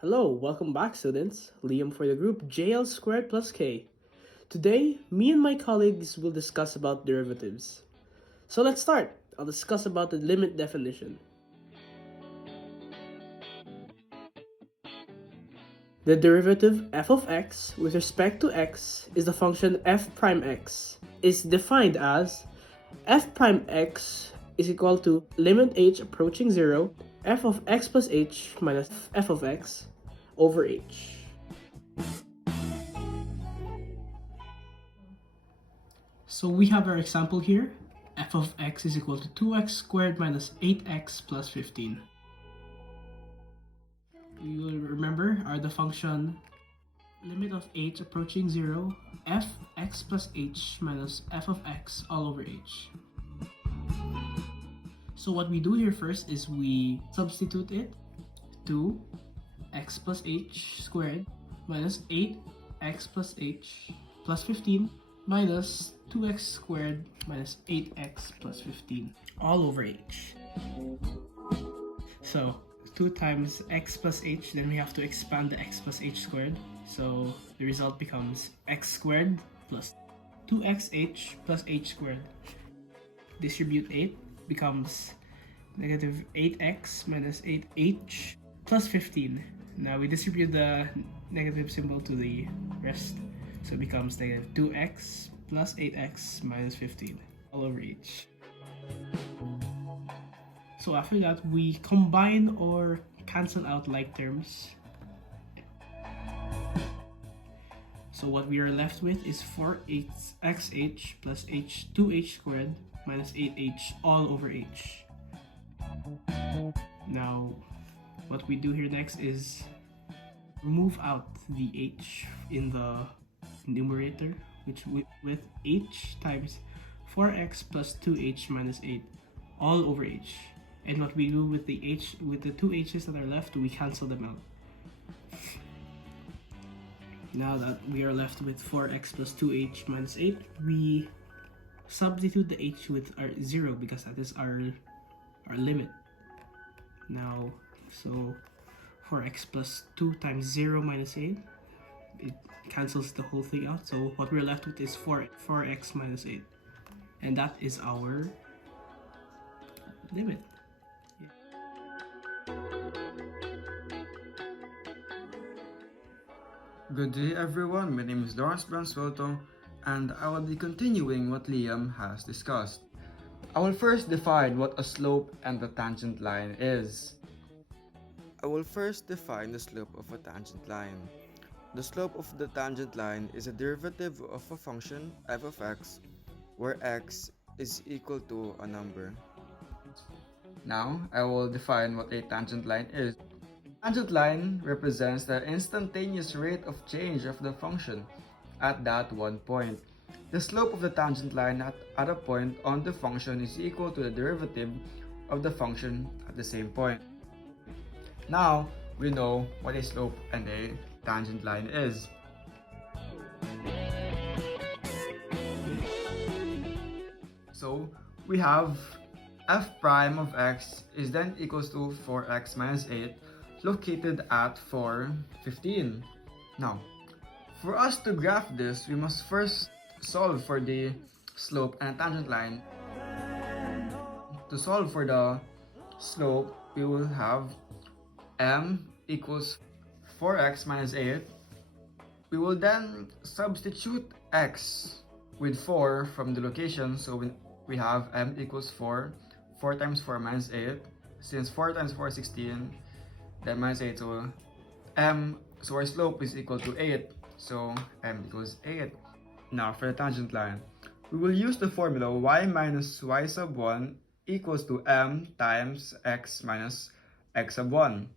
Hello, welcome back students. Liam for the group JL squared plus K. Today, me and my colleagues will discuss about derivatives. So let's start. I'll discuss about the limit definition. The derivative f of x with respect to x is the function f prime x. Is defined as f prime x is equal to limit h approaching 0 f of x plus h minus f of x over h. So we have our example here. F of x is equal to 2x squared minus 8x plus 15. You will remember the function limit of h approaching 0 f x plus h minus f of x all over h. So what we do here first is we substitute it. 2x plus h squared minus 8x plus h plus 15 minus 2x squared minus 8x plus 15 all over h. So 2 times x plus h, then we have to expand the x plus h squared. So the result becomes x squared plus 2xh plus h squared. Distribute 8 becomes negative 8x minus 8h plus 15. Now we distribute the negative symbol to the rest. So it becomes negative 2x plus 8x minus 15 all over h. So after that, we combine or cancel out like terms. So what we are left with is 4xh plus 2h squared minus 8h all over h. Now, what we do here next is remove out the h in the numerator, which with h times 4x plus 2h minus 8 all over h. And what we do with the h, with the two h's that are left, we cancel them out. Now that we are left with 4x plus 2h minus 8, we substitute the h with our 0 because that is our limit. Now, so 4x plus 2 times 0 minus 8, it cancels the whole thing out. So what we're left with is 4x minus 8. And that is our limit. Good day everyone, my name is Lorenz Suelto and I will be continuing what Liam has discussed. I will first define what a slope and a tangent line is. I will first define the slope of a tangent line. The slope of the tangent line is a derivative of a function f of x where x is equal to a number. Now, I will define what a tangent line is. Tangent line represents the instantaneous rate of change of the function at that one point. The slope of the tangent line at a point on the function is equal to the derivative of the function at the same point. Now, we know what a slope and a tangent line is. So, we have f prime of x is then equals to 4x minus 8 located at 4, 15. Now, for us to graph this, we must first solve for the slope and tangent line. To solve for the slope, we will have m equals 4x minus 8. We will then substitute x with 4 from the location, so we have m equals 4. 4 times 4 minus 8. Since 4 times 4 is 16, then minus 8, so our slope is equal to 8, so m equals 8. Now for the tangent line, we will use the formula y minus y sub 1 equals to m times x minus x sub 1.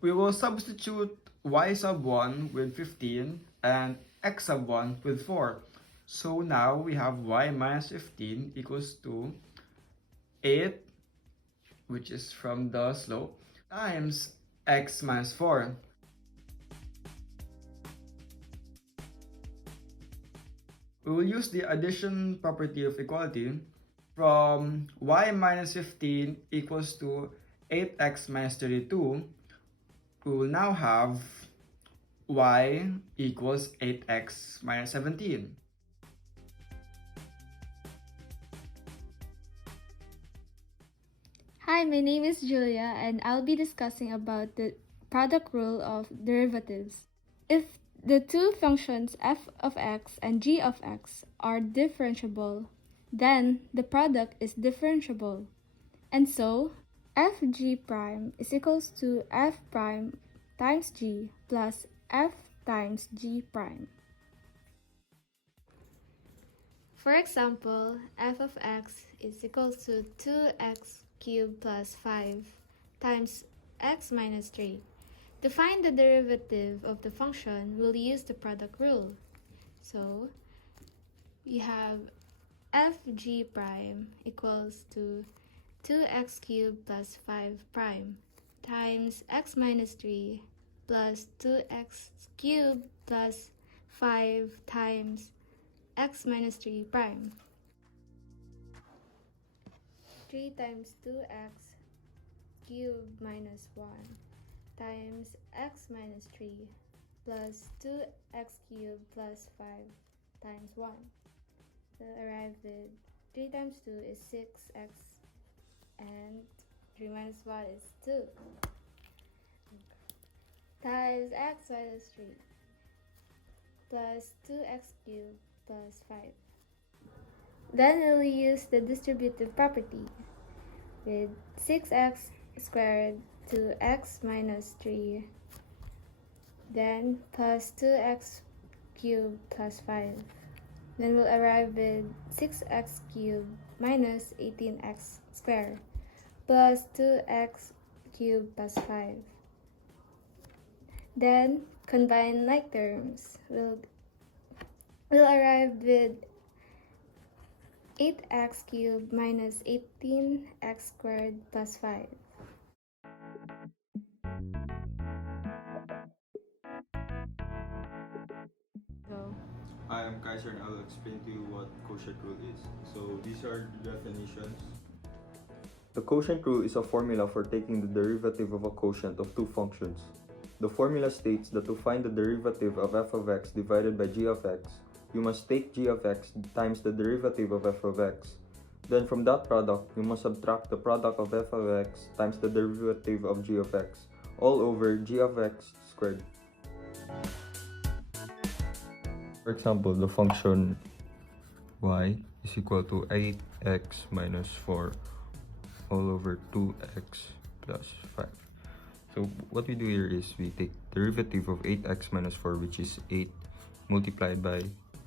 We will substitute y sub 1 with 15 and x sub 1 with 4. So now we have y minus 15 equals to 8, which is from the slope, times x minus 4. We will use the addition property of equality from y minus 15 equals to 8x minus 32. we will now have y equals 8x minus 17. Hi, my name is Julia and I'll be discussing about the product rule of derivatives. If the two functions f of x and g of x are differentiable, then the product is differentiable. And so, fg prime is equals to f prime times g plus f times g prime. For example, f of x is equals to 2x cubed plus 5 times x minus 3. To find the derivative of the function, we'll use the product rule. So, we have fg prime equals to 2x cubed plus 5 prime times x minus 3 plus 2x cubed plus 5 times x minus 3 prime. 3 times 2x cubed minus 1 times x minus 3 plus 2x cubed plus 5 times 1. We'll arrive with 3 times 2 is 6x and 3 minus 1 is 2 times x minus 3 plus 2x cubed plus 5. Then we'll use the distributive property with 6x squared to x minus 3, then plus 2x cubed plus 5. Then we'll arrive with 6x cubed minus 18x squared plus 2x cubed plus 5. Then combine like terms. We'll arrive with 8x cubed minus 18x squared plus 5. Go. Hi, I'm Kaiser and I'll explain to you what quotient rule is. So these are the definitions. The quotient rule is a formula for taking the derivative of a quotient of two functions. The formula states that to find the derivative of f of x divided by g of x, you must take g of x times the derivative of f of x. Then from that product, you must subtract the product of f of x times the derivative of g of x, all over g of x squared. For example, the function y is equal to 8x minus 4 all over 2x plus 5. So what we do here is we take derivative of 8x minus 4, which is 8, multiplied by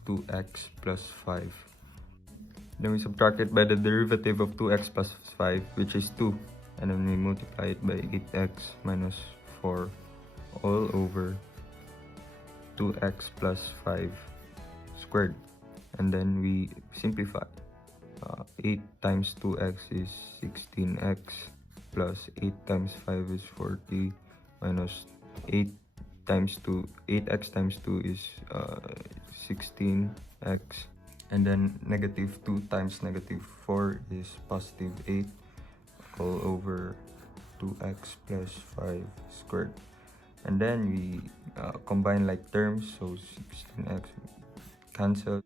2x plus 5. Then we subtract it by the derivative of 2x plus 5, which is 2. And then we multiply it by 8x minus 4 all over 2x plus 5 squared. And then we simplify. 8 times 2x is 16x plus 8 times 5 is 40 minus 8 times 2, 8x times 2 is 16x, and then negative 2 times negative 4 is positive 8 all over 2x plus 5 squared. And then we combine like terms, so 16x cancel.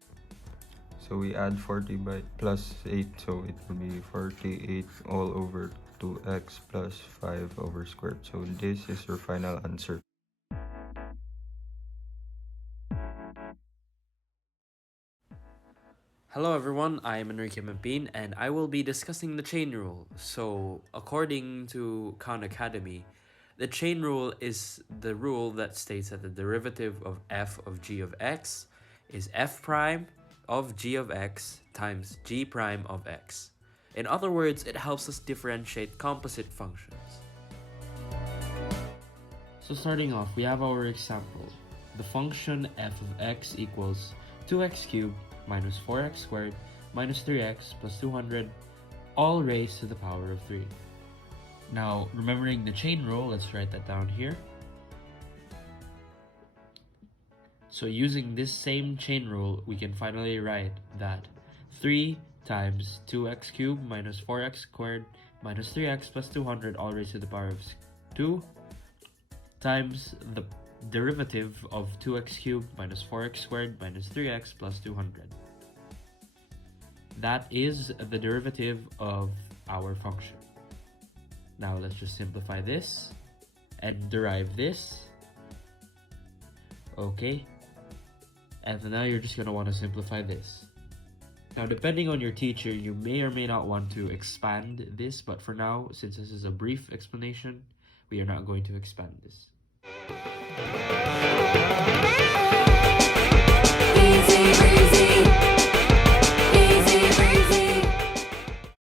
So we add 40 by plus 8, so it will be 48 all over 2x plus 5 over squared. So this is your final answer. Hello everyone, I am Enrique Mempin and I will be discussing the chain rule. So, according to Khan Academy, the chain rule is the rule that states that the derivative of f of g of x is f prime of g of x times g prime of x. In other words, it helps us differentiate composite functions. So starting off, we have our example. The function f of x equals 2x cubed minus 4x squared minus 3x plus 200 all raised to the power of 3. Now, remembering the chain rule, let's write that down here. So using this same chain rule, we can finally write that 3 times 2x cubed minus 4x squared minus 3x plus 200 all raised to the power of 2 times the derivative of 2x cubed minus 4x squared minus 3x plus 200. That is the derivative of our function. Now let's just simplify this and derive this. Okay. And now you're just going to want to simplify this. Now, depending on your teacher, you may or may not want to expand this, but for now, since this is a brief explanation, we are not going to expand this.